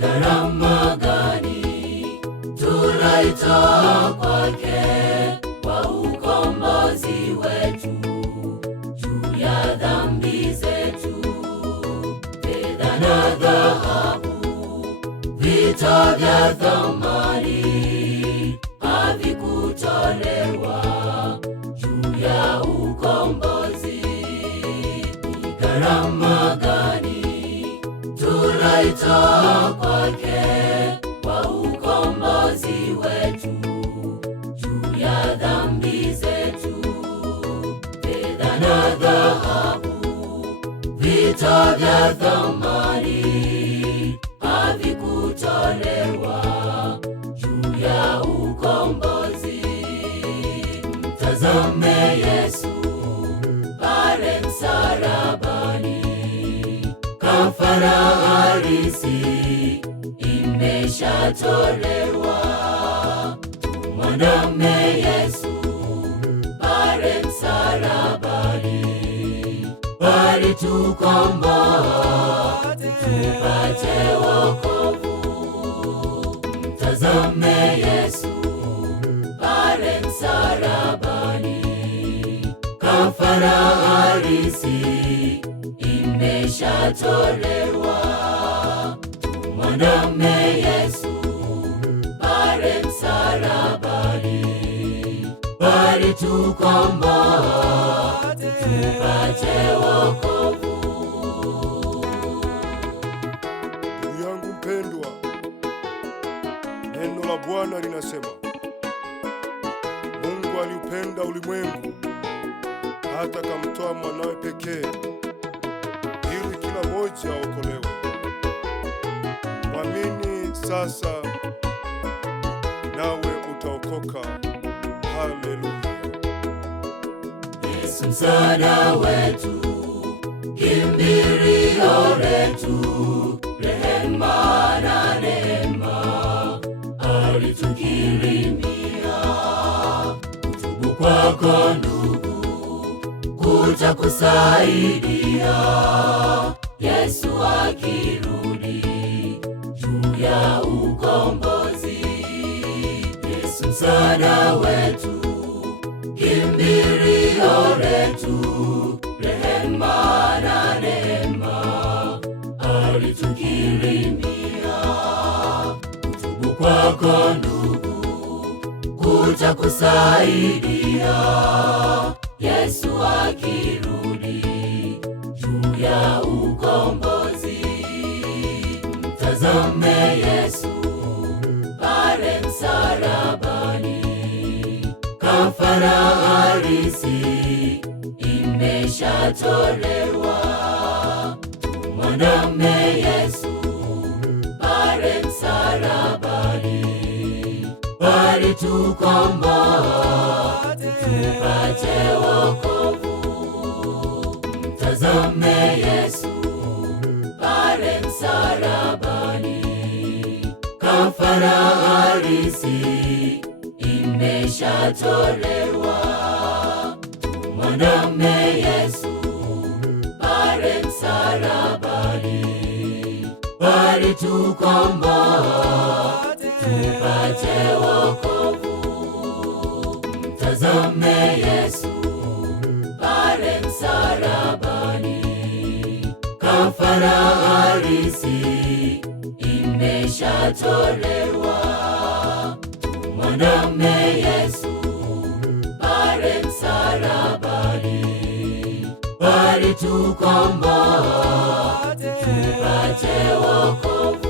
gharama gani tunaitoa kwake kwa ukombozi wetu, juu ya dhambi zetu. Fedha na dhahabu, vito vya thamani havikutolewa juu ya ukombozi. Ni gharama gani tunaitoa kwake kwa ukombozi wetu, juu ya dhambi zetu. Fedha na dhahabu, vito vya thamani havikutolewa juu ya ukombozi. Mtazame Yesu pale msalabani, kafara halisi imeshatolewa. Tumwandame Yesu pale msalabani, alitukomboa tupate wokovu. Mtazame Yesu pale msalabani, kafara halisi imeshatolewa. Tumwandame Yesu pale msalabani, alitukomboa tupate wokovu. Ndugu yangu mpendwa, neno la Bwana linasema, Mungu aliupenda ulimwengu hata kamtoa mwanawe pekee, ili kila mmoja aokolewe. Mwamini sasa, nawe utaokoka. Haleluya! Yesu msaada wetu, kimbilio letu, rehema na neema alitukirimia. Kutubu kwako ndugu kutakusaidia, Yesu akirudi juu ya ukombozi. Yesu msaada wetu, kimbilio letu, rehema na neema alitukirimia. Kutubu kwako ndugu kutakusaidia, Yesu akirudi juu ya ukombozi. Mtazame Yesu pale msalabani, kafara halisi imeshatolewa. Tumwandame Yesu pale msalabani, alitukomboa tupate wokovu. Mtazame Yesu pale msalabani, kafara halisi imeshatolewa. Tumwandame Yesu pale msalabani, alitukomboa tupate wokovu. Mtazame Yesu pale msalabani, kafara halisi imeshatolewa. Tumwandame Yesu pale msalabani, alitukomboa tupate wokovu.